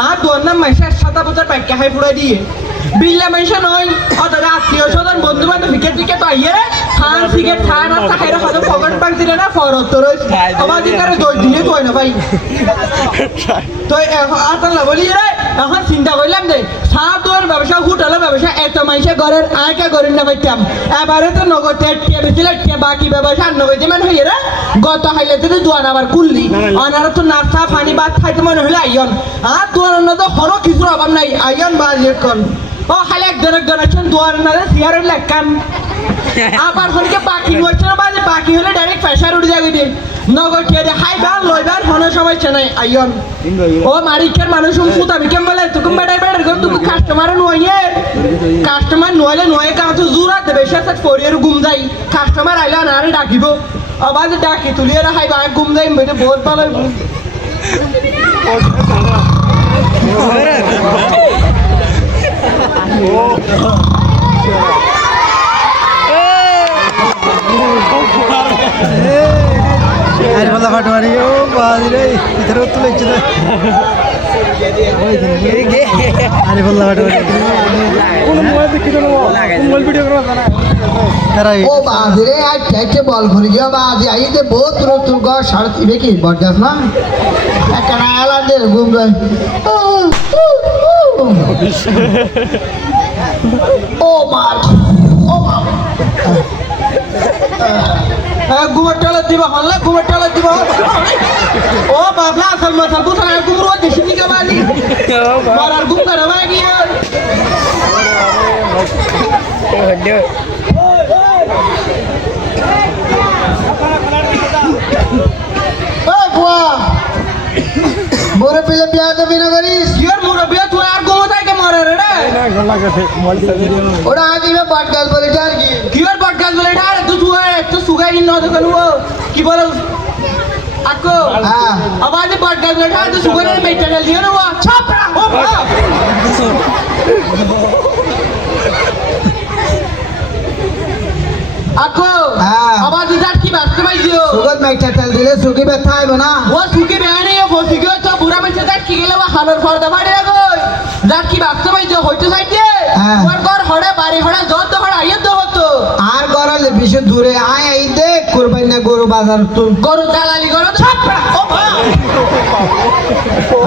আর তোর নাম মাইসা 7 বছর পাইকা খাই পুরাই দিয়ে বিল্লা মাইসা নয় অতটা আত্মীয় স্বজন বন্ধু বান্ধব ফিকে তো আইয়ে রে খান সিগারেট খান আর খাইরা হয়তো পকেট পাক দিলে না ফরত তোর আবার দিতারে দই দিলে তো না ভাই তো আতাল্লা বলি রে এখন চিন্তা করলাম যে সাত তোর ব্যবসা হোটেলের ব্যবসা এত মাইসা ঘরের আয়কা করেন না পাইতাম এবারে তো নগদ টেটকে বেশিলে বাকি ব্যবসা নগদ যেমন হইয়ে রে গত হাইলাতে দোয়ান আবার খুললি অনারা তো নাস্তা পানি ভাত খাইতে মনে হলে আইয়ন আর দোয়ান তো হরো কিছুর অভাব নাই আইয়ন বা লেখন ও খালি একজন আছেন দোয়ান না সিয়ারের লেখান আবার হলকে বাকি হচ্ছে না বাজে বাকি হলে ডাইরেক্ট প্রেসার উঠে যাবে দিয়ে নগদ খেয়ে হাইবার লইবার কোনো সমস্যা নাই আইয়ন ও মারিকের মানুষ ফুতাবি কেম বলে তুকুম বেটাই বেটার তুকু কাস্টমার নইয়ে কাস্টমার নইলে নয় কাজ জুরা দেবে সাথে ফরিয়ের ঘুম যাই কাস্টমার আইলা না আরে ডাকিব আবার ডাকি তুলিয়ে হাই বা ঘুম যাই মেরে বহুত ভালো আরে বলা ফাটমারি ও বাজরে ইধর তো লেছে না আরে বলা ফাটমারি কোন মোবাইল দেখি তো মোবাইল ভিডিও করা না তারাই ও বাজরে আজ চাইতে বল ঘুরে গিয়া বাজে আইতে বহুত রতুল গা সারতি বেকি বড়গাছ না একনা আলাদের ঘুম যায় ও মার ও মা ঘুমের টালা দিবা হল্লা ঘুমের টালা দিবা ও বাবলা আসল মাথা বুঝা ঘুমরো দেশি নিকা বানি মারার ঘুম করে বাগি ও বুয়া মোরে পিলে বিয়া দেবি না করিস ইয়ার মুরব্বি তুই আর ঘুমোতাই কে মারে রে ওরা আজিবে বটগাছ বলে আর কি কি আর পডকাস্ট বলে এটা তুই একটু সুগাই ন দেখো কি বলো আকো হ্যাঁ আবার যে পডকাস্ট বলে এটা সুগারের মেটারিয়াল দিয়ে না ছাপড়া ও বাপ আকো হ্যাঁ। আবার যে কি বাস্তব আইছো সুগত মাইটা তেল দিলে সুকি ব্যথা আইব না ও সুকে বেয়ানে ও ফসি গো তো বুড়া মেছে যাক কি গেলে হানোর ফর্দা ফাড়ে গো যাক কি বাস্তব আইছো হইতো সাইতে হ্যাঁ। ওর ঘর হড়ে বাড়ি হড়ে যত হড়ে আইয়ে তো হতো আর গরালে বেশি দূরে আয় এই দেখ কোরবানি না গরু বাজার তো গরু দালালি করো ছাপড়া ও বাপ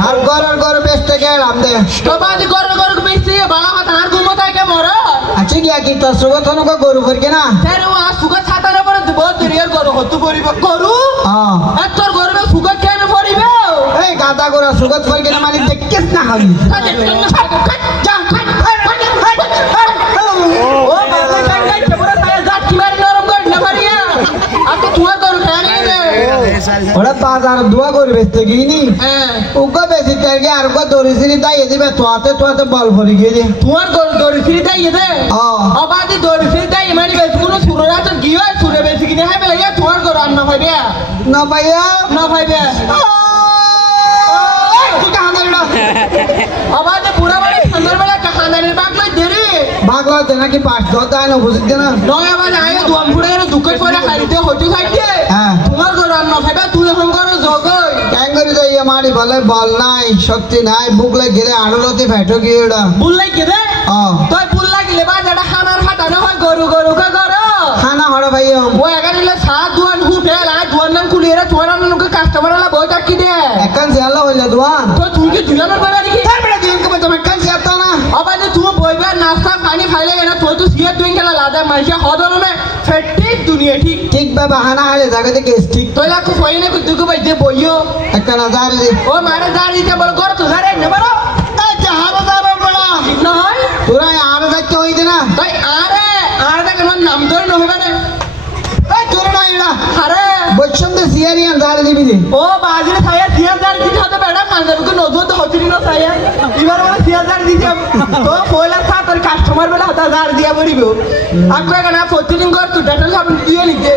আর গরু বেচতে গেলাম দে তো বাদি গরু গরু বেশি বালা কথা আর ঘুমোতাই কে মরে আচ্ছা কি কি তোর সুগত হনক গরু ফরকে না তারে ও সুগত ছাতার উপরে বহুত দেরিয়ার গরু হতু পরিব গরু হ্যাঁ আর তোর গরু সুগত কেন পরিব এই গাদা গরু সুগত ফরকে না মানে দেখিস না খাবি ও বাবা কাঙ্গাই কেবরা তাই জাত কি মারি নরম কর না মারিয়া আর তো তুই গরু খানি রে ওরা বাজার দোয়া গরু বেচতে গিনি হ্যাঁ উগা বেশি তেরগে আর উগা দরিসিনি তাই এদিবে তোয়াতে বল ভরি গিয়ে দে তোমার গরু দড়ি ফিরি তাই দে হ্যাঁ অবাদি দড়ি ফিরি তাই মানে বেশ কোনো সুররা তো গিয়ে সুরে বেশি কিনে হাই বেলা ইয়া তোমার গরু আর না ভাইবে না ভাইয়া না ভাইবে তুই কাহানার না অবাদি পুরা বাড়ি সন্ধ্যাবেলা কাহানারের বাগলাই দেরি বাগলা দে নাকি পাঁচ দশ দেয় না বুঝিস না নয় আবার আয় দুয়াম ফুড়ে দুঃখ করে হারিতে হইতে থাকতে হ্যাঁ তোমার ঘর রান্না খাইবা তুই এখন করো জগই ট্যাঙ্গরি যাই মারি বলে বল নাই শক্তি নাই বুকলে গেলে আড়লতে ফেটো গিয়ে ওটা বুললাই কে দে তুই বুললা গেলে বা যেটা খানার হাটানো হয় গরু গরু কা করো খানা হড়া ভাই ও এগারিলে সাত দুয়ান হুটে আর দুয়ান নাম খুলিয়ে রা তোমার নামকে কাস্টমার লা বই টাকি দে একান জিয়ালা হইলে দোয়ান তো তুই কি দুয়ানের বেলা দেখি তার বেড়া দিন কে তুমি একান জিয়াতা না আবার যে তুমি বইবা নাস্তা পানি খাইলে না তুই তো সিয়ার দুই গেলা লাদা মাইসা হদলনে ফেটি দুনিয়া ঠিক ঠিক বাবা হানা হালে জায়গাতে কেস ঠিক তুই লাখ ফইনে কই দুগো বাইতে বইও একটা না জারি দে ও মারে দাঁড়ি তে বল কর তো জারে নে বড় এই জাহারা যাবার বড়া নয় তোরা আর যাইতে হইতে না তাই আরে দেখে আমার নাম ধরে নহবে না এই তোর না এরা আরে বৈষম দে সিয়ারিয়ান জারি দিবি দে ও বাজিরে ছায়া সিয়াজার দিতে হতে বেড়া কান্দাবকে নজর তো হচ্ছিল না ছায়া এবার ওরা সিয়াজার দিতে তো পয়লা থা তোর কাস্টমার বেলা হতা জার দিয়া পড়িব আকরা কেন প্রতিদিন কর তুই ডেটাল সাবন দিয়ে নিতে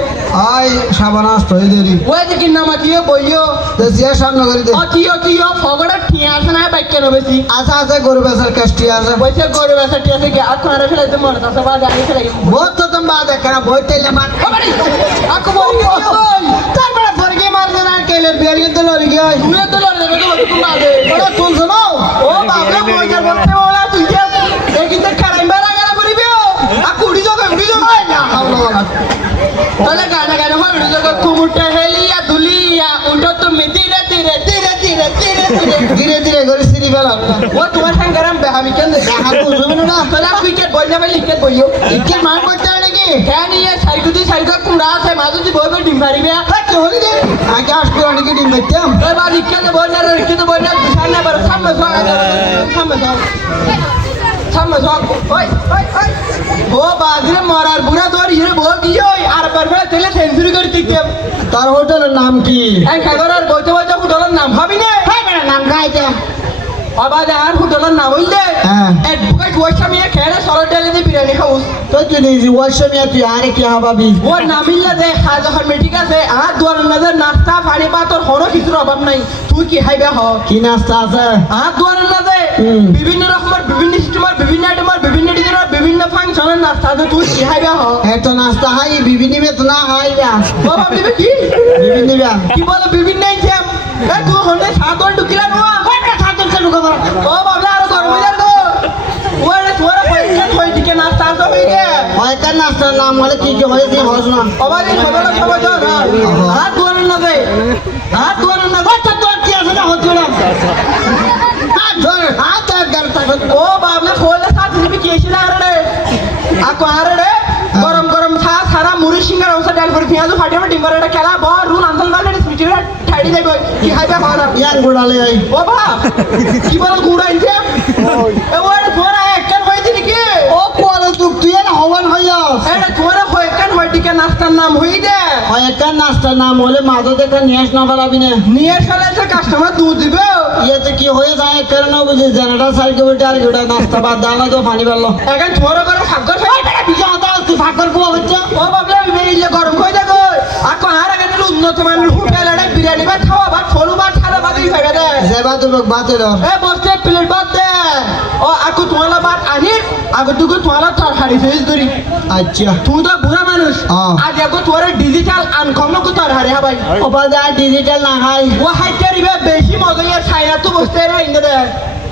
আই সাবানাস তই দেরি ওই যে কিনা মাতিয়ে বইও তে সিয়ার সামনে করে দে অতিও ফগড়া ঠিয়া আছে না বাইক কেন বেশি আচ্ছা আচ্ছা গরু বেচার কাস্টি আছে পয়সা গড়ে বেসা টিয়া থেকে আকরা ফেলাইতে মনে তাছে বাদ আমি ফেলাই বহুত তো তুমি বাদ একখানা বই তেলে মান ও বাড়ি আকু বলি তার বেড়া ফরগে মারবে না কে এলের বিয়ার কিন্তু লড়ি গিয়ে তুমি তো লড়ে দেবে তো তুমি না দে ওরা তুলছো না ও বাবলা মজার বলতে বলা তুই যে এই কিন্তু খারাই বারা গানা করিবি আ কুড়ি জগা না হাওলা ওরা তাহলে গানা গানা হয় উড়ি জগা কুমুটে হেলিয়া দুলিয়া উঠো তুমি ধীরে ধীরে ধীরে ধীরে ধীরে ধীরে ধীরে ধীরে করে সিঁড়ি ফেলা ও তোমার সঙ্গে রাম বেহামি কেন দেখে আর বুঝবে না তাহলে ক্রিকেট বই যাবে লিখতে বইও কি মার করতে হয় নাকি হ্যাঁ নিয়ে সাইকুদি সাইকুদা কুড়া আছে মাঝুদি বই বই ডিম পারিবে কি হলি রে আগে আসতো অনেকে ডিম বেচতাম এবার লিখতে বই না লিখতে বই না সামনে বার সামনে সামনে সামনে ওই ওই ওই ও বাজরে মরার বুড়া তোর ইয়ে বল দিও আর পারবে তেলে সেঞ্চুরি করে দিতাম তার হোটেলের নাম কি এই কাগরের বইতে বইতে হোটেলের নাম ভাবি না হ্যাঁ বেটা নাম গাইতে আবার আর হোটেলের নাম হইলে হ্যাঁ এডভোকেট ওয়াসামিয়া খেয়ে সরল ডালে দিয়ে বিরিয়ানি খাউস তো তুই নিজে ওয়াশমিয়া তুই আরে কি হাবাবি ও নামিল্লা দে হাজার ঠিক আছে আর দুয়ার নজর নাস্তা পানি পাতর হরো কিছুর অভাব নাই তুই কি খাইবে হ কি নাস্তা আছে আর দুয়ার নজরে বিভিন্ন রকমের বিভিন্ন সিস্টেমের বিভিন্ন আইটেমের বিভিন্ন ডিজাইনের বিভিন্ন ফাংশনের নাস্তা আছে তুই কি খাইবে হ এত নাস্তা হাই বিভিন্ন মে তো না হাই না ও ভাবলিবে কি বিভিন্ন বা কি বলে বিভিন্ন আইটেম এ তুই হন্ডে সাতন ঢুকিলা নোয়া সাতন সে ঢুকা বড় ও ভাবলা আর গরম হয়ে যাবে ওরে তোরা পয়সা হই দিকে নাস্তা আছে হই গে হয়তো নাস্তার নাম হলে কি কি হয়েছে হস না অবাদি খবরটা সবাই যাও না আর দুয়ার নজরে আর দুয়ার নজরে তো তোর কি আছে না হচ্ছে না হাত ধর হাত ধর গালতা ও বাবলে খোলে সাথ দিবি কি এসে না রে আকো আরে গরম গরম থা সারা মুড়ি সিঙ্গার ওসা ডাল করে পেঁয়াজ ফাটিয়ে ডিম্বার এটা খেলা বড় রুন আনসাল বালে স্পিচিরা ঠাড়ি যাবে কি খাইবে খাওয়া ইয়ান গুড়ালে আই ও বা কি বল গুড় আইছে এ ওরে তোরা একখান হইছে নাকি ও কোয়ালে দুঃখ তুই না হওয়ান হইয়াস এটা তোরা হয় একখান হয় টিকে নাস্তার নাম হই দে হয়তো নাস্তার নাম হলে মাঝে দেখা নিয়ে আস না পারাবি না নিয়ে চলেছে কাস্টমার দুধ দিবে ইয়েতে কি হয়ে যায় কারণ বুঝি জেনারেটর সাইকেল উঠে আর গোটা নাস্তা বাদ দাও তো পানি পারলো এখন তোরা করে সাগর বিজয় হতা তুই ফাঁকর কুয়া হচ্ছে ও বাবলে বেরিয়ে গরম হয়ে যাবে আকো আর আগে উন্নত মানের হোটেল এটা বিরিয়ানি ভাত খাওয়া ভাত সরু ভাত খাওয়া ভাত হয়ে গেছে যে বাত বাতে দাও এ বসতে প্লেট বাদ দে ও আকু তোমালা বাদ আনি আগু তুকু তোমালা তার হাড়ি ফেস ধরি আচ্ছা তুমি তো বুড়া মানুষ হ্যাঁ। আজ আগু তোর ডিজিটাল আনকম কো তার হাড়ি হাবাই ও বাদে আর ডিজিটাল না খাই ও হাইতে রিবে বেশি মজা ইয়া ছাইনা তো বসতে রে ইন্দে দে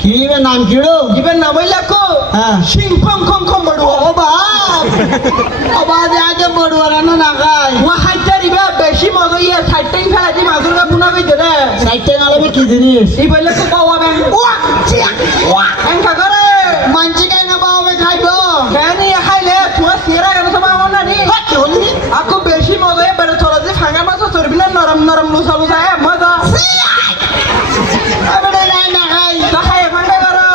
কি বে নাম কিড়ো ইবে না বইলা কো হ্যাঁ সিং খং খং খং বড় ও বাপ ও বাদে আগে বড়ুয়ারা না খাই ও হাইতে রিবে বেশি মজা ইয়া ছাইটাই ফেলা দি মাজুর গা পুনা কই দে রে সাইটে গালে কি জিনিস এই বইলা কো বাবা বেন ও চিয়া এন কাগরে মানছি কাই না বাবা মে খাইবো কেন খাইলে তোমার সিরা কেন সবাই আমার নানি কি হলি আকো বেশি মজা বেড়ে চলে যে ফাঙ্গা মাছ চর্বি না নরম নরম লুসা লুসা মজা আবে নাই না খাই তা খাই ফাঙ্গা করো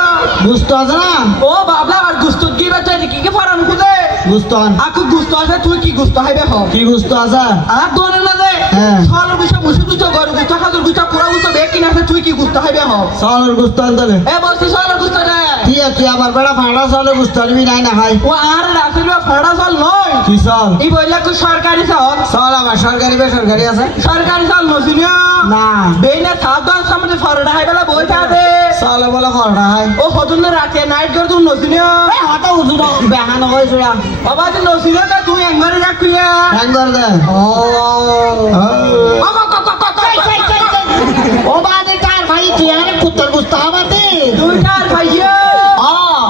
বুঝতো আছে না ও বাবলা আর গুস্ত কি বাচ্চা কি কি ফারান খুদে বুঝতো আকো গুস্ত আছে তুই কি গুস্ত খাইবে হ কি বুঝতো আছে আর দোনে না দে হ্যাঁ। সরল গুস্ত মুসু তুই গরু গুস্ত খাজুর গুস্ত পুরা গুস্ত বে কিনা আছে তুই কি গুস্ত খাইবে হ সালের বুঝতো আনতলে এ বসতি সরল গুস্ত না ঠিক আছে তুই আবার বেড়া ফাঁড়া সালের বুঝতো আনবি নাই না খাই ও আর রাসেল ফাড়া চল নয় তুই চল এই বইলা কো সরকারি চল চল আবার সরকারি বেসরকারি আছে সরকারি চল নসিনিয়া না বেইনা সাবধান সামনে ফরডা হাইবেলা বই থাকে চলে বলে খরটা হয় ও হতুন রাতে নাইট করে তুই নসিনিয়া হঠাৎ উজু বেহানো হয় সুরা বাবা তুই নসিনিয়া তা তুই একবারে রাখিয়া হ্যাং করে দে ও বাদে চার ভাই তুই আর কুত্তর বুঝতে হবে তুই তার ভাইয়া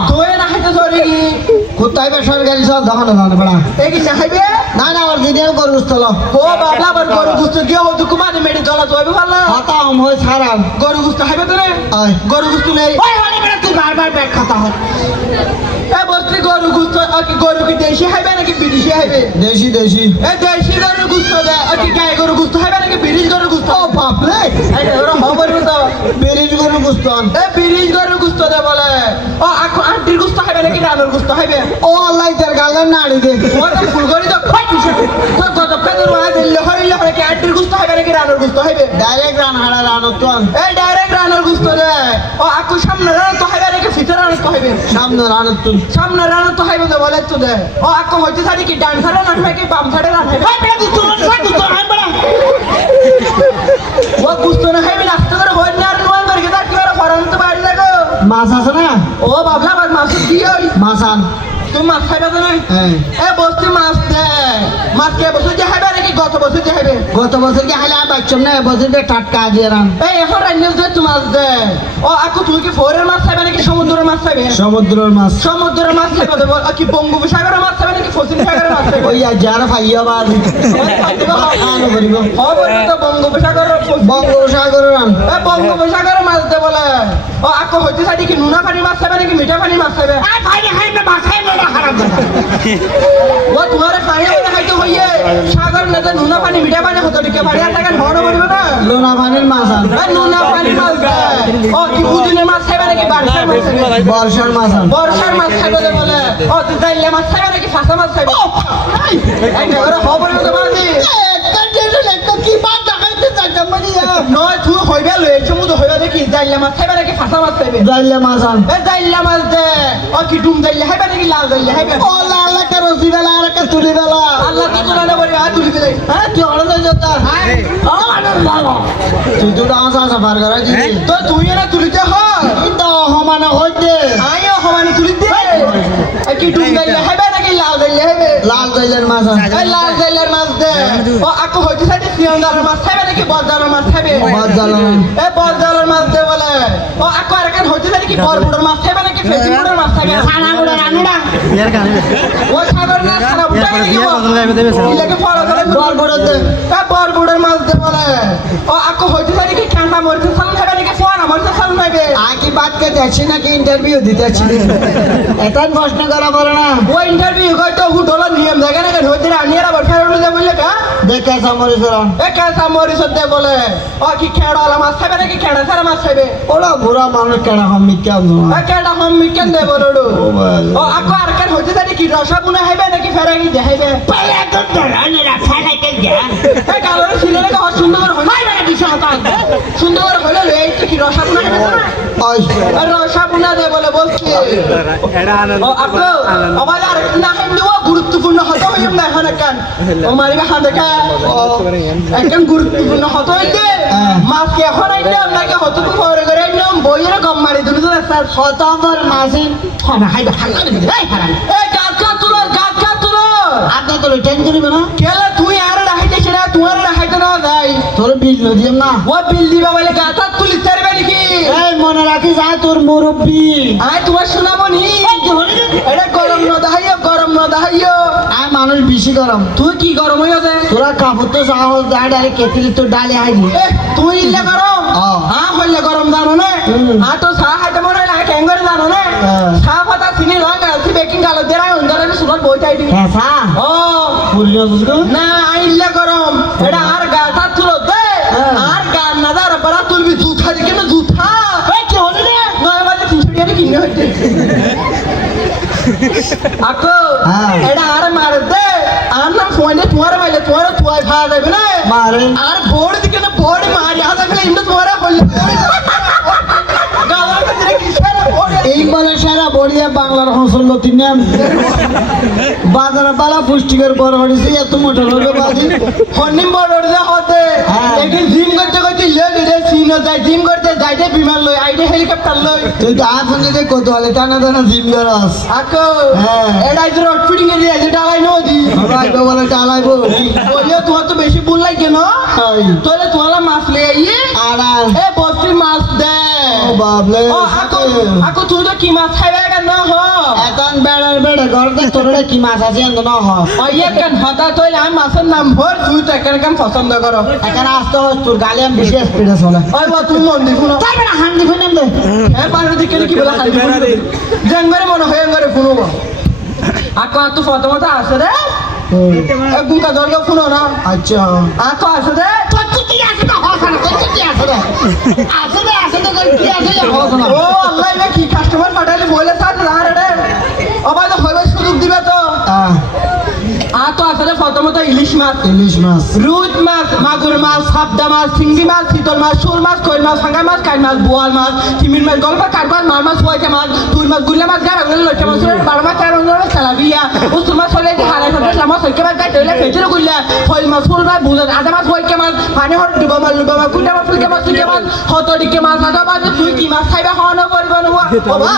তুই না খাইতে সরে কি কুত্তাই বেসরকারি সব দোকানে দোকানে বেড়া এই কি না খাইবে না না অরিজিনাল গরু বুঝতে লো ও বাবা আবার গরু গুস্ত গিয়ে ও তুই কুমারে মেডি দলা তুই ভালো হতা হম হয় সারাম গরু গুস্ত খাইবে তো রে আয় গরু গুস্ত নেই ওই ওরে বেড়া তুই বারবার ব্যাগ খাতা হয় এ বসতে গরু গুস্ত কি গরু কি দেশি খাইবে নাকি বিদেশি খাইবে দেশি দেশি এ দেশি গরু গুস্ত দে কি গাই গরু গুস্ত খাইবে নাকি বিদেশি গরু গুস্ত ও বাপরে এই ওরা খবর তো বেরিজ গরু বুঝতে এ বিরিজ গরু গুস্ত দে বলে ও আকো আন্টির গুস্ত খাইবে নাকি রানুর গুস্ত খাইবে ও আল্লাহ তার গালের নাড়ি দে তোমার তো ফুল করি তো খাই কিছু তো তো কাদের ওয়া দিলে হইলে কি আন্টির গুস্ত খাইবে নাকি রানুর গুস্ত খাইবে ডাইরেক্ট রান হাড়া রানত তো এই ডাইরেক্ট রানুর গুস্ত দে ও আকো সামনে রান তো খাইবে নাকি ভিতরে রান তো খাইবে সামনে রানত তো সামনে রান তো খাইবে তো বলে তো দে ও আকো হইতে সারি কি ডান সারে রান কি বাম সারে রান খাইবে ওই বেড়া গুস্ত হাই বেড়া ও গুস্ত না খাইবে রাস্তা ধরে হই না আর নোয়ান করে তার কি করে ফরান তো বাড়ি লাগো মাছ আছে না ও বাবলা বাদ মাছ কি হই মাছ আন তুমি মাছ খাইবে তো নাই হ্যাঁ এ বস্তি মাছ দে মাছ কে বছর যে খাইবে নাকি গত বছর যে খাইবে গত বছর কি হাইলে বাচ্চম না এবছর দিয়ে টাটকা দিয়ে রান এই এখন রান্নার যে তুমি মাছ দে ও আকু তুই কি ফোরের মাছ খাইবে নাকি সমুদ্রের মাছ খাইবে সমুদ্রের মাছ সমুদ্রের মাছ খাইবে দেবো কি বঙ্গোপসাগরের মাছ খাইবে নাকি ফসিল সাগরের মাছ খাইবে ওই যারা খাইয়া বাদ খানো করিব খবর তো বঙ্গোপসাগরের বঙ্গোপসাগর রান এ বঙ্গোপসাগরের মাছ দে বলে ও আকু হইতে চাই কি নুনা পানি মাছ খাইবে নাকি মিঠা পানি মাছ খাইবে ও তোমার পানি খাইতে হইয়ে সাগর না নুনা পানি মিঠা পানি হতো দিকে পানি আর টাকা ভরো বলবে না লোনা পানির মাছ আন নুনা পানি মাছ দেয় ও কি উদিনের মাছ খাইবে নাকি বারসার মাছ খাইবে বর্ষার মাছ আন বর্ষার মাছ খাইবে তো বলে ও তুই দাইলে মাছ খাইবে নাকি ফাঁসা মাছ খাইবে এই করে খবর তো বাজি নয় তুই হইবে লই সমুদ্র হইবে দেখি দাইলে মাছ খাইবে নাকি ফাঁসা মাছ খাইবে জাইলে মাছ আন এ দাইলে মাছ দে ও কি ডুম দাইলে খাইবে নাকি লাল দাইলে খাইবে ও লাল কা রসি বেলা আর কা তুলি বেলা আল্লাহ তো তোলা না বলি আর তুলি দিলে হ্যাঁ তুই অড় যাই যতা তুই তো ডান্স আসা পার করা জি তো তুই না তুলিতে হয় কিন্তু সমানে হইতে আইও হমানি তুলিতে এ কি ডুম দাইলে খাইবে নাকি লাল দাইলে খাইবে লাল জাইলের মাছ আন এই লাল দাইলের মাছ দে ও আকু হইতে চাই সিয়ন্দারের মাছ খাইবে নাকি বজারের মাছ খাইবে বাজালান এ বজারের মাছ দে বলে ও আকু আর কেন হইতে চাই কি বরবুড়ের মাছ খাইবে নাকি ফেজিবুড়ের মাছ খাইবে খানা বুড়া রানুড়া ইয়ার গানে ও সাগর না খানা বুড়া নাকি ইয়ার বদল গাইবে দেবে ই লাগে ফলো করে বরবুড়ে দে এ বরবুড়ের মাছ দে বলে ও আকু হইতে চাই কি কাঁটা মরিচ সালাম খাইবে নাকি ফোনা মরিচ সালাম খাইবে আকি বাদ কে যাচ্ছি নাকি ইন্টারভিউ দিতেছি এটাই প্রশ্ন করা বলে না ও ইন্টারভিউ কইতো হুডলা নিয়ম জায়গা না কেন হইতে আনিয়ার আবার ফেরত দিতে বললে কা দেখে সামরে সরান এ কাঁচা মরিচ দে বলে ও কি খেড়ালা মাছ খাইবে নাকি খেড়া ছাড়া মাছ খাইবে ওরা বুড়া মানুষ কেনা হম মিথ্যা এ কেডা হম মিকেন দে বড়ডু ও আকু আর কেন হইতে জানি কি রসা বুনা খাইবে নাকি ফেরাগি দে খাইবে এ কালোরে ছিল না কত সুন্দর হই নাই না দিশা তা সুন্দর হইলো এই তো কি রসা বুনা খাইবে না ওই আর রসা বুনা দে বলে বলছি এটা আনন্দ ও আকু আমার আর না হিন্দু গুরুত্বপূর্ণ হতো হইম না এখন কান ও মারিবা হাতে কা একদম গুরুত্বপূর্ণ হতো হইতে মাছ কে এখন আইতে আপনাকে হতো তো পরে করে নিয়ম বইয়ের গম মারি দুটো তো স্যার শতম্বর মাসে খানা খাইবে খানা দিবি এই হারাম এই গাছ তুলো আপনি তো টেনশন নিবে না কেলা তুই আর রাখাইতে সেটা তোমার রাখাইতে না যাই তোর বিল দিম না ও বিল দিবা বলে গাছ তুলি তারবে নাকি এই মনে রাখিস তোর মুরব্বী আয় তোমার শোনাবনি এটা গরম ন দাহাইও আয় মানুষ বেশি গরম তুই কি গরম হইয়া যায় তোরা কাপড় তো সাহস দাঁড় ডাইরেক্ট কেটলি তো ডালে আইনি এ তুই ইল্লে গরম হ্যাঁ। হ্যাঁ হইলে গরম জানো না আর তো চা খাইতে মনে হয় লাগে কেঙ্গরে জানো না হ্যাঁ। চা পাতা চিনি রং আছে বেকিং গালো দেরা অন্ধকারে সুরত বইতাই দিবি হ্যাঁ ও পুরিয়া বুঝলো না আইলে গরম এটা আর গাটা তুলো দে হ্যাঁ। আর গান না দাঁড়া পারা তুলবি জুথা দিকে না জুথা কি হলি রে নয় বাজে 300 টাকা কিনে হইতে আকো হ্যাঁ। এটা আর মার দে আর না ফোনে তোমার মাইলে তোমার তুই ভাড়া দেবে না মারে আর বোর্ড দিকে না বোর্ড মারি হাতে ফেলে ইন্দ তোমার হইলে গালার কাছে কি সারা বোর্ড এই বলে সারা বড়িয়া বাংলার হসল তিন বাজারে বালা পুষ্টিকর বড় হয়েছে এত মোটা হবে বাজি হনিম বোর্ড যে হতে হ্যাঁ। একদিন জিম করতে করতে লেগে রে সিনো যায় জিম করতে যাইতে বিমান লই আইতে হেলিকপ্টার লই তুই তো আফোন দিতে কত হলে টানা টানা জিম করস আকো হ্যাঁ। এটা যে রড ফিটিং এর দিয়ে ডালাই নদী রাইবো বলে টালাইবো বলিও তোমার তো বেশি ভুল লাগে কেন তাই তোরে তোমার মাছ লে আইয়ে আড়াল এ বস্তি মাছ দে ও বাবলে ও আকো তুই তো কি মাছ খাইবে কেন হ এখন বেড়ার বেড়ে ঘরতে তোর কি মাছ আছে এত না হ ওই কেন হতা তৈলে আমি মাছের নাম ভর তুই তো একটা কাম পছন্দ করো এখানে আসতে হয় তোর গালে আমি বেশি স্পিডে চলে ওই বা তুমি মন্দির শুনো তাই বেড়া হান্ডি ফিনে দে হ্যাঁ পারে দিকে কি বলে হান্দি ফুল জঙ্গলে মনে হয় জঙ্গলে শুনবো আকো আর তো প্রথমত আছে রে এক গুকা জলকে শুনো না আচ্ছা আকো আছে রে কি আছে না হস না কি আছে রে আছে তো কি আছে হস না ও আল্লাহ এবার কি কাস্টমার পাঠালে বলে সাথে না রে আবার তো হবে সুযোগ দিবে তো আর তো আসলে প্রথমত ইলিশ মাছ ইলিশ মাছ রুট মাছ মাগুর মাছ সাপদা মাছ চিংড়ি মাছ শীতল মাছ শোল মাছ কই মাছ ফাঙ্গা মাছ কাই মাছ বোয়াল মাছ চিমির মাছ গলপা কাঠমাছ মার মাছ ওয়াইটা মাছ তুই মাছ গুল্লা মাছ গাড়া গুলো লটে মাছ বারো মাছ তেরো মাছ সালাবিয়া উসুল মাছ হলে হারা সাথে লামা সইকে মাছ গাইতে হলে ফেচের গুল্লা ফল মাছ ফুল মাছ বুঝা আদা মাছ ওয়াইকে মাছ পানি হর ডুবা মাছ কুটা মাছ ফুলকে মাছ সুইকে মাছ হতডিকে মাছ আদা মাছ তুই কি মাছ খাইবা খাওয়ানো করবা না বাবা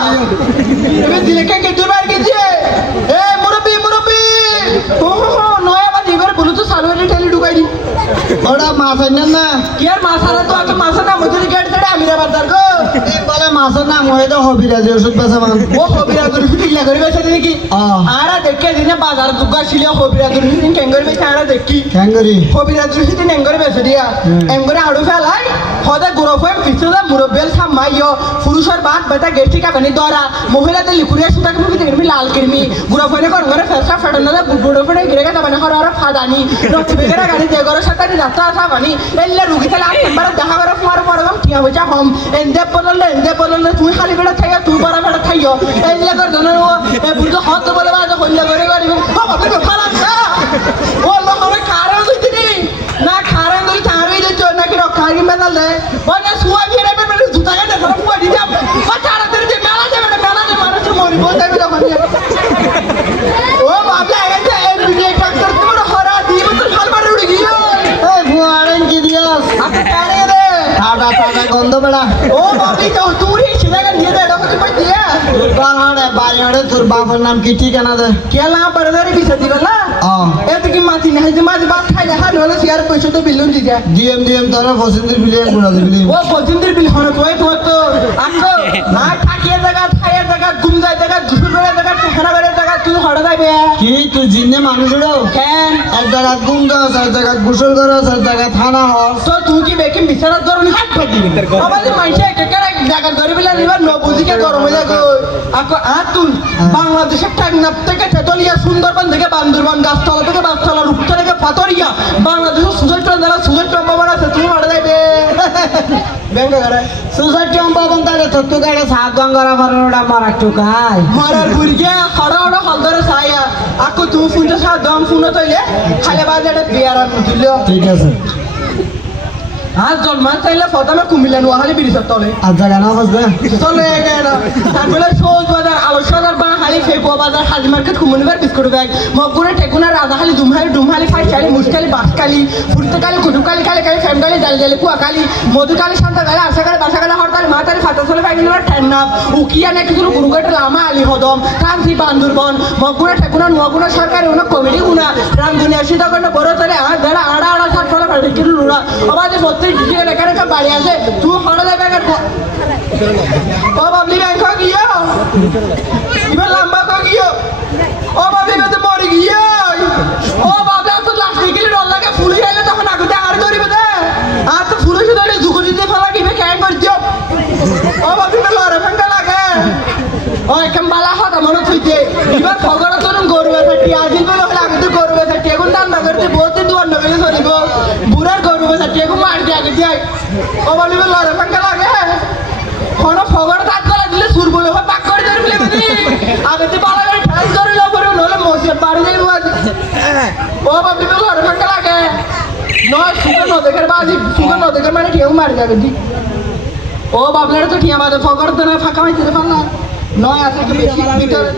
তুমি দিলে কে দুবার গেছে এ ও নয় আবার এবার বলো তো সালোয়ারে ঠেলে ঢুকাই দি ওটা মাছ আনেন না কি আর মাসালা তো একটা মাসা না মজুরি গেট ধরে আমি আবার দার গো এই বলে মাছের নাম হয়ে তো হবিরাজি ওষুধ বেচা মান ও হবিরা দুর ফিটিলা করে বেছে দেখি আরা দেখে দিনে বাজার দুগা ছিল হবিরা দুর ফিটিং কেঙ্গর বেছে আরা দেখি ক্যাঙ্গরি হবিরা দুর ফিটিং এঙ্গরে বেছে দিয়া এঙ্গরে আড়ু ফেলাই হদা গুরো ফেম পিছুদা মুরব্বেল সামাইও পুরুষের বাত বেটা গেটি কাবানি দরা মহিলাদের লিকুরিয়া সুতা কমি দেখবি লাল কিরমি গুরো ফেনে কর ঘরে ফেরসা ফেডনা বুড়ো ফেনে গিরে গা মানে হর আর ফাদানি রক্ত বেগরা গাড়ি দে গরো সাতানি যাত্রা আসা বানি এল্লে রুগী তালে আর একবার দেখা করে ফুয়ার পরগম টিয়া বজা হম এন্দে বললে তুই খালি বেড়া থাইয়া তুই বড় বেড়া থাইও এল্লে কর দন ও এ বুড়ো হত বলে বাজা হইলে করে গাড়ি ও বাবা কে ফালাছা ও লহরে কারে লইতিনি না খারে লই তারে দে তো নাকি রক্ষারি মেদাল দে বলে সুয়া ফিরে বেড়ে জুতা গাতে ধরে ফুয়া দি যাব পাছাড়া ধরে যে মেলা যাবে মানুষ মরি বল যাবে তখন ও বাবা গেছে এই ভিডিও ট্রাক্টর তোমার হরা দিব তো খালবারে উড়ে গিয়ে এই বুয়ারেন কি দিয়াস আপনি কারে রে টাটা টাটা গন্ধ বেড়া ও বাবা তো তুই ছিলাগা নিয়ে দে এটা কিছু দিয়ে তোর বাহারে বাইরে তোর বাবার নাম কি ঠিকানা দে কেলা পরদারি বিসা দিবা না এত কি মাটি না যে মাঝে বাপ খাই না হানো না সিয়ার পয়সা তো বিলুন দি যা ডিএম তোরা পছন্দের বিলিয়ে গুড়া দিবি ও পছন্দের বিল হনো তো আকো না থাকিয়ে জায়গা খাইয়ে জায়গা ঘুম যায় জায়গা ঘুষুর করে জায়গা ঠেকানা করে জায়গা তুই হড়া যাবে কি তুই জিন্নে মানুষেরও কেন এক জায়গা গুম দাস এক জায়গা গোসল করস এক জায়গা থানা হস তো তুই কি বেকি বিছানার ধরুন হাত ফাটি আমাদের মাইসে একটা জায়গা ধরে বিলা নিবার নবুজিকে গরম হয়ে যাগো আকো তুই বাংলাদেশের টেকনাফ থেকে তেতুলিয়া সুন্দরবন থেকে বান্দরবান গাছতলা থেকে বাসতলা রূপতলা থেকে পাতরিয়া বাংলাদেশের সুজয়টন যারা সুজয়টন বাবার আছে তুমি হড়া যাবে ব্যাংকে করে সুসাইড চম্পা বন্তারে তত্তু গাড়ে সাত গঙ্গারা ফারনোটা মারা টুকাই মারার বুড়িকে হড়া হড়া হলদরে সায়া আকো তুমি ফুনটা সা দম ফুনো তইলে খালে বাজারে বিয়ার আর তুইল ঠিক আছে আজ জন্মান চাইলে প্রথমে কুমিল্লা নোয়াখালী ব্রিজের তলে আর জায়গা না বসবে চলে গেল তারপরে সৌজ বাজার আলোচনার বাঙালি ফেকুয়া বাজার হাজি মার্কেট কুমনিবার বিস্কুট ব্যাগ মগগুনে টেকুনা রাজাখালি ডুমহালি ফাইসালি মুসকালি বাসকালি ফুরতেকালি কুটুকালি কালি কালি ফ্যামকালি জালি কুয়াকালি মধুকালি শান্তাকালি আশাকালি বাসাকালি হরতালি মাতালি ফাতাসলে ব্যাগিনার ঠেন্নাপ উকিয়া নাকি কোনো গুরুগেট লামা আলি হদম কান্তি বান্দরবন মগগুনে টেকুনা নোয়াগুনা সরকারি ওনা কমিটি গুনা রামগুনিয়া সীতাকণ্ড বড় তলে বেড়া আড়া আড়া সাত ফলা ফেলে লুড়া আমাদের সত্যি রেখা রেখা বাড়ি আছে তুই হড়া যাবে ও বাবলি ব্যাংক গিয়ে এবার লম্বা কো গিয়ে ও বাবলি তো মরে গিয়ে ও বাবলা তো লাস্ট গেলে ডল লাগে ফুলি আইলে তখন আগুতে আর ধরিবে দে আর তো ফুলে শুধু জুকু দিতে ফেলা কিবে ক্যাং করে দিও ও বাবলি তো লড়ে ফেঙ্কা লাগে ও একম বালা হতা মনে থইতে এবার ফগরা তো গরু আছে আজিল বলে হলে আগে তো গরু আছে কেগুন দান না করতে বহুত দুয়ার নগরে চলিব বুড়ার গরু আছে কেগুন মার দিয়ে আগে দিয়ে ও বাবলি তো লড়ে ফেঙ্কা লাগে কোন ফগর দাঁত গলা দিলে সুর বলে হয় পাক করে ধরে ফেলে দিই আগে তো পালা করে ঠাস ধরে যাও পরে নলে মসজিদ পাড়ি যাই বাজ ও বাবলি তো লড়ে ফেঙ্কা লাগে নয় সুগন নদেকের বাজি সুগন নদেকের মানে কেউ মার যাবে দি ও বাবলার তো টিয়া বাজে ফগর তো না ফাঁকা মাইতে পারলা নয় আছে কি বেশি ভিতরে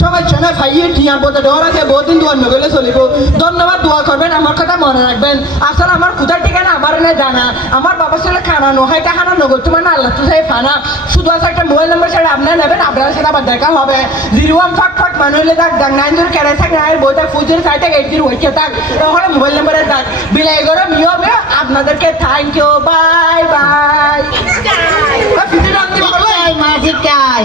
সবাই চেনে ভাইয়ে টিয়ার পথে ডর আছে বহুদিন দোয়ার নগলে চলিব ধন্যবাদ দোয়া করবেন আমার কথা মনে রাখবেন আসলে আমার কোথায় ঠিকানা আমার না জানা আমার বাবার সাথে খানা নয় টাকানা নগদ তোমার না আল্লাহ তো সাহেব ফানা শুধু আছে একটা মোবাইল নাম্বার সেটা আপনারা নেবেন আপনার সাথে আবার দেখা হবে 01 মানে হলে থাক ডাক 9 কেড়ে থাক না বইটা ফুজের সাইটে 80 ওইকে থাক তাহলে মোবাইল নাম্বারে থাক বিলাই করে নিয়মে আপনাদেরকে থ্যাংক ইউ বাই বাই মাসিকাই